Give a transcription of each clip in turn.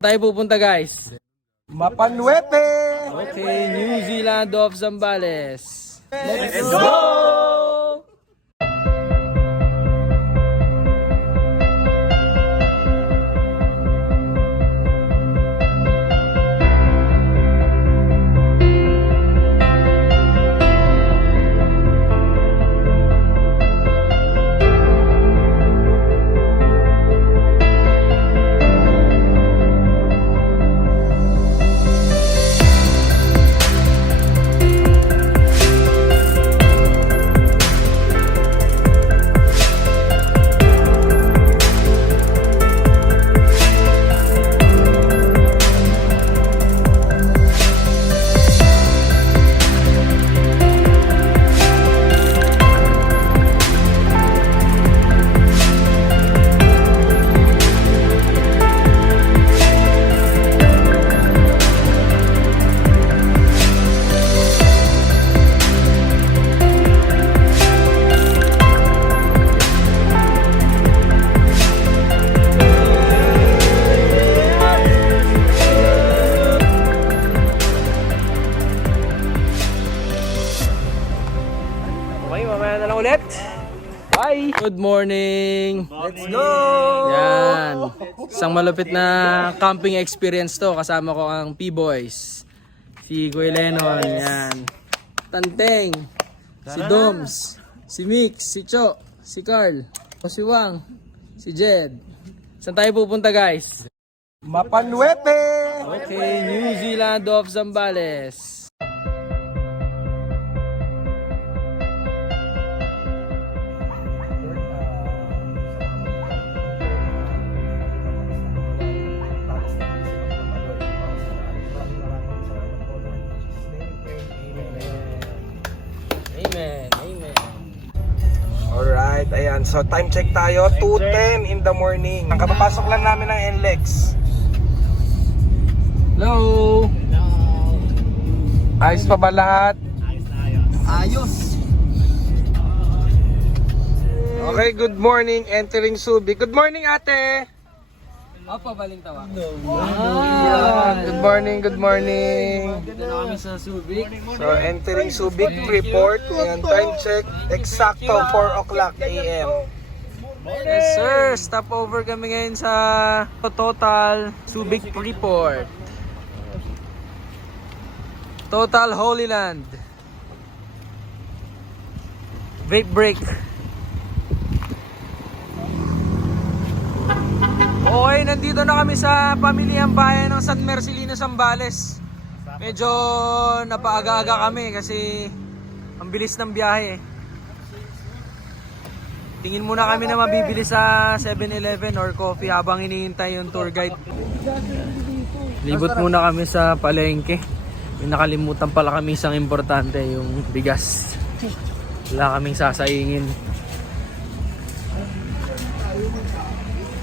Tayo pupunta guys. Mapanwete! Okay, New Zealand of Zambales. Let's go! Okay, mamaya na lang ulit. Bye! Good morning! Let's go! Yan. Isang malupit na camping experience to. Kasama ko ang P-Boys. Si Kuya Lennon. Yan. Tanteng. Si Doms. Si Mix. Si Cho. Si Carl. Si Wang. Si Jed. Saan tayo pupunta guys? Mapanwete! Okay, New Zealand of Zambales. Amen. Amen. Alright, ayan. So time check tayo, 2:10 in the morning. Ang kapapasok lang namin ng NLEX. Hello. Ayos pa ba lahat? Ayos. Okay, good morning. Entering Subic. Good morning, ate! Apa baling tawa? Good morning, good morning. Dito na kami sa Subic. So entering Subic, Freeport. Ayan, time check. Eksakto 4 o'clock AM. Yes sir, stop over kami ngayon sa Total Subic Freeport. Total Holy Land. Vape break. Okay, nandito na kami sa pamilihang bayan ng San Marcelino, Zambales. Medyo napaaga-aga kami kasi ang bilis ng biyahe. Tingin muna kami na mabibili sa 7-Eleven or coffee habang hinihintay yung tour guide. Libot muna kami sa palengke. May nakalimutan pala kami isang importante, yung bigas. Wala kaming sasaingin.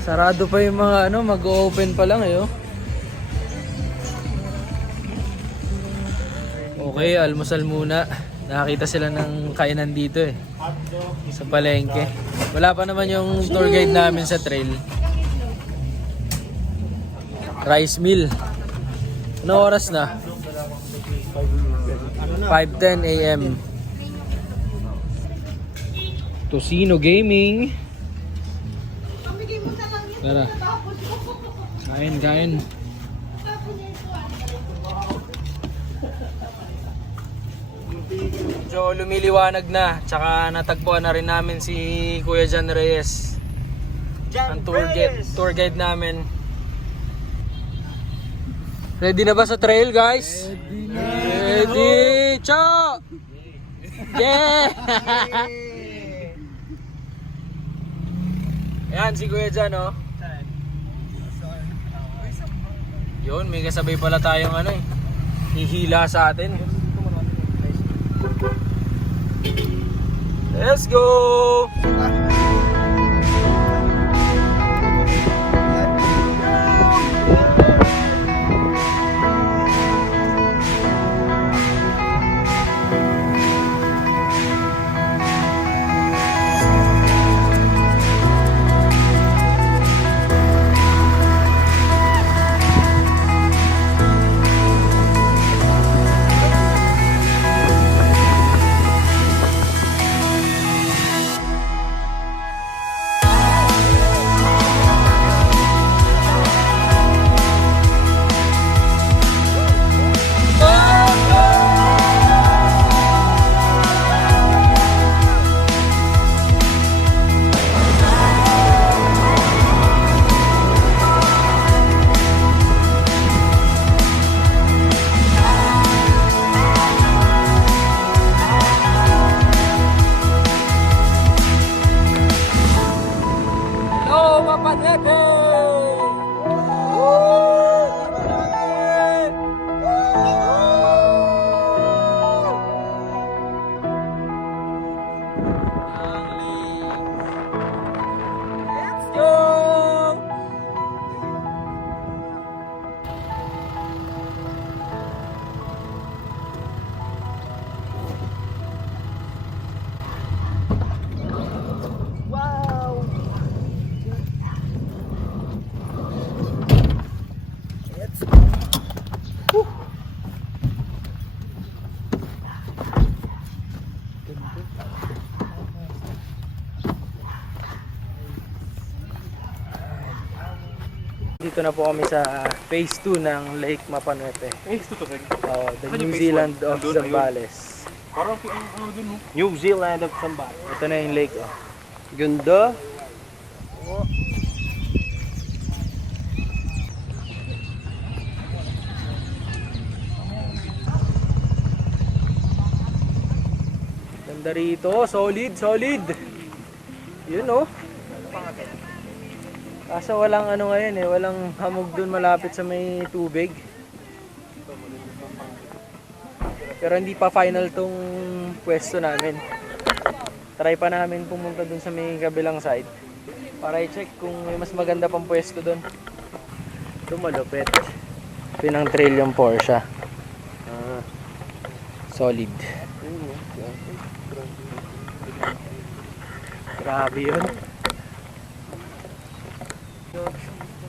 Sarado pa yung mga mag-open pa lang eh. Okay, almusal muna. Nakakita sila ng kainan dito eh. Sa palengke. Wala pa naman yung tour guide namin sa trail. Rice meal. Ano oras na? 5:10 AM. Tosino Gaming. Tara. Kain, kain. Medyo lumiliwanag na. Tsaka natagpuan na rin namin si Kuya Jan Reyes. Ang tour guide namin. Ready na ba sa trail guys? Ready! Cho! Yeah! Ayan si Kuya Jan oh. Yun, may kasabay pala tayong hihila sa atin. Let's go! Nandito na po kami sa phase 2 ng Lake Mapanuete. Phase 2 to rin. The New Zealand of Zambales. Parang ano dun, no? New Zealand of Sambal. Ito na yung lake, oh. Ganda. Ganda rito, solid, solid. Yun, oh. Kaso walang ano ngayon eh, walang hamog dun malapit sa may tubig. Pero hindi pa final tong pwesto namin. Try pa namin pumunta dun sa may kabilang side para i-check kung may mas maganda pang pwesto dun. Ito malupit. Pinang trail yung Porsche. Solid. Grabe yun.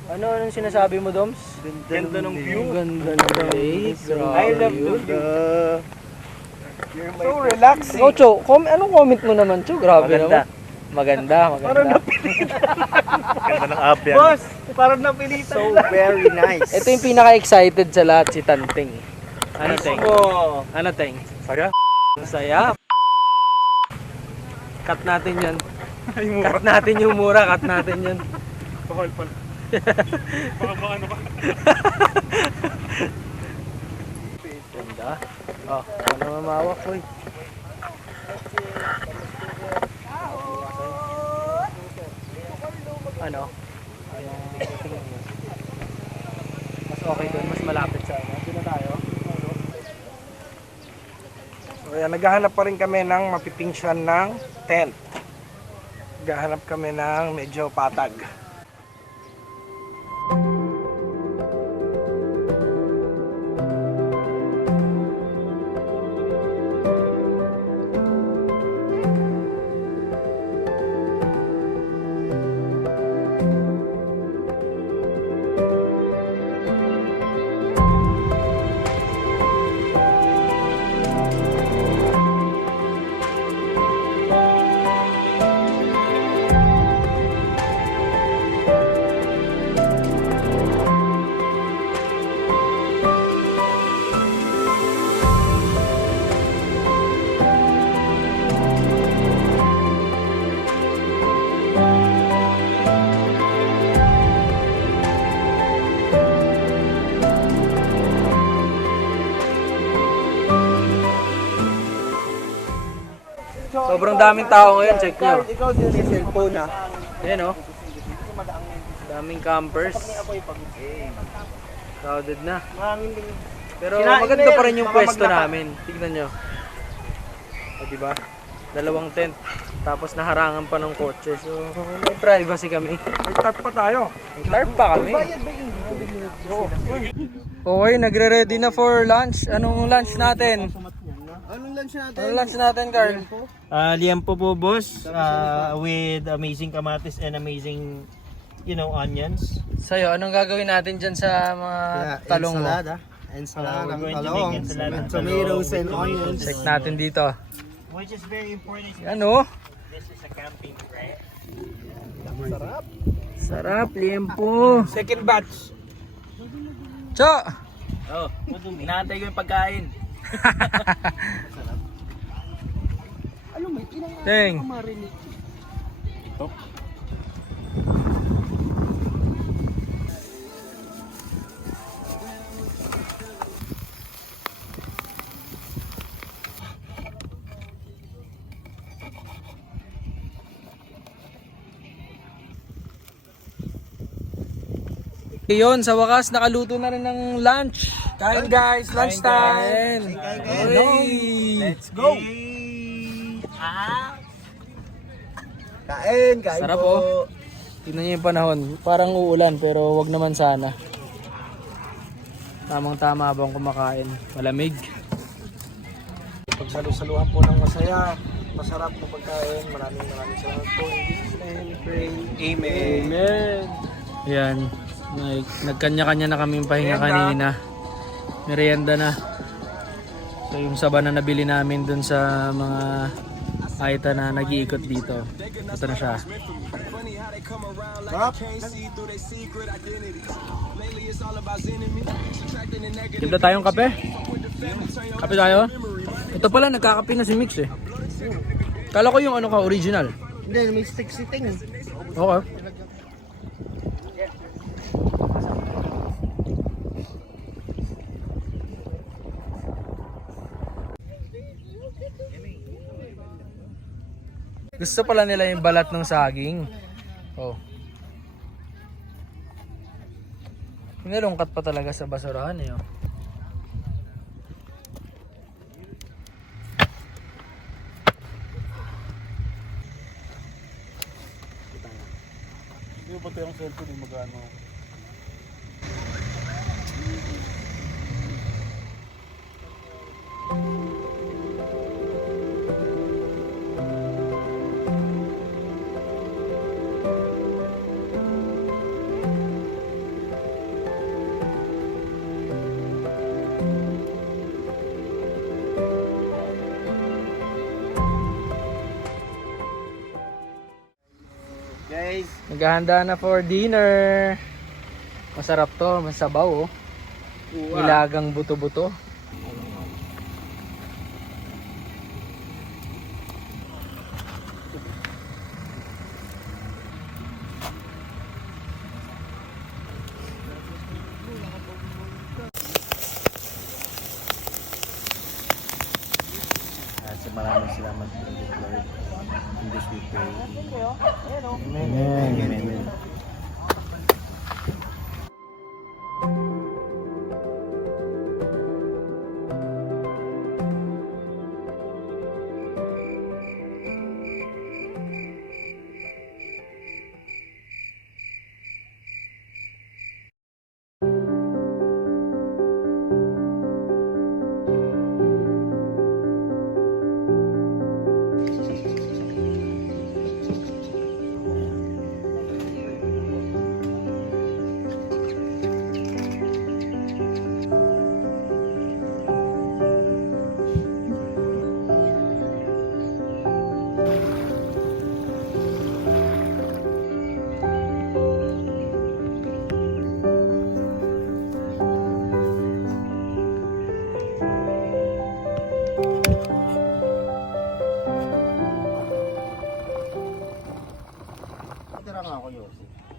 Anong sinasabi mo, Doms? Ganda ng view. Ganda ng lake. I love yun. So relaxing. Oh, Cho, anong comment mo naman, Cho? Grabe Maganda. naman. Maganda, maganda. Ganda ng ambience. Boss, parang napilitan. So very nice. Ito yung pinaka-excited sa lahat, si Tanteng. Ano, Teng? Ano, Teng? Saya? Saya. Cut natin yan. Cut natin yung mura, cut natin yan. Bakal pala. Baka ano ka. Ganda. Oh, ano mamawak, boy. Ano? Tingnan mo. Mas okay doon, mas malapit sa ano. Doon na tayo. So ayan, naghahanap pa rin kami ng mapipingsyan ng tent. Naghahanap kami ng medyo patag. Sobrang daming tao ngayon, check nyo. Ikaw din yung cellphone ha. Yan oh. Daming campers. Crowded na. Pero maganda pa rin yung pwesto namin. Tignan nyo. O diba? Dalawang tent. Tapos naharangan pa ng kotse. So may privacy kami. May tarp pa tayo. May tarp pa kami. Okay, nagre-ready na for lunch. Anong lunch natin? Anong lunch natin? Anong lunch natin, Carl? Liempo po, boss, with amazing kamatis and amazing, onions. Sa'yo, anong gagawin natin dyan sa mga talong mo? Ensalada ng We're going to talong. make ensalada ng Tomatoes and talong. onions. Check natin dito. Which is very important. Ano? This is a camping, right? Sarap, liempo. Second batch. Cho! Oh, inaantay ko yung pagkain. Teng. Yun, sa wakas nakaluto na rin ng lunch. Kain guys, lunch time. Let's go. Kain Sarap po. oh. Tingnan niyo yung panahon. Parang uulan pero wag naman sana. Tamang tama habang kumakain. Malamig. Pagsalu-saluhan po ng masaya, masarap na pagkain. Maraming salamat po. In Jesus' name, pray. Amen. Amen. Yan. Nagkanya-kanya na kaming pahinga kanina. Merienda na. So yung saba na nabili namin dun sa mga Aita na nag-iikot dito. Ito na siya. Ganda tayong kape. Kape tayo. Ito pala, nagkakape na si Mix eh. Kala ko yung ano ka, original. Hindi, may stick sitting. Okay. Gusto pala nila yung balat ng saging. Oh. Nilungkat pa talaga sa basurahan eh. Oh. Hindi mo pati yung cellphone yung magano. Guys, Naghahanda na for dinner. Masarap to, masabaw oh. Nilagang buto-buto. So maraming salamat po Lord. In this we pray. Amen. Amen.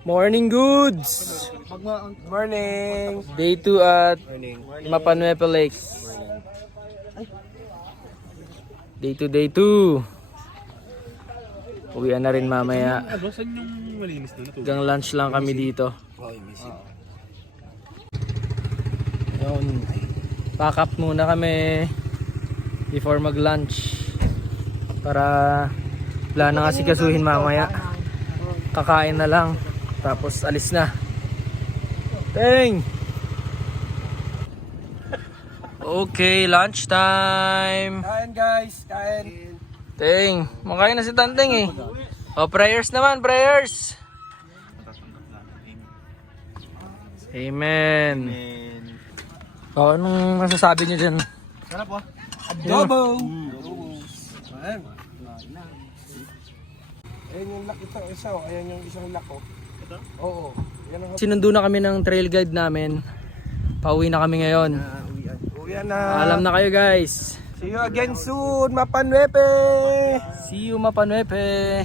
Morning goods! Morning! Day 2 at Mapanuepe Lake. Day 2. Uwian na rin mamaya. Saan yung malinis doon? Hanggang lunch lang kami dito. Yun. Pack up muna kami before mag lunch para wala na kasi kasuhin mamaya. Kakain na lang tapos alis na. Teng! Okay, lunch time. Kain guys, kain. Teng, makain na si Tanteng eh. Oh, prayers naman, prayers. Amen. Oh, anong masasabi niyo dyan? Sarap po. Adobo! Ayan. Ayan yung lock ito, isa oh. Ayan yung isang lock oh. Ito? Oo. Yan ang Sinundo na kami ng trail guide namin. Pauwi na kami ngayon. uwian na. Alam na kayo guys. See you again soon, Mapanuepe! See you Mapanuepe.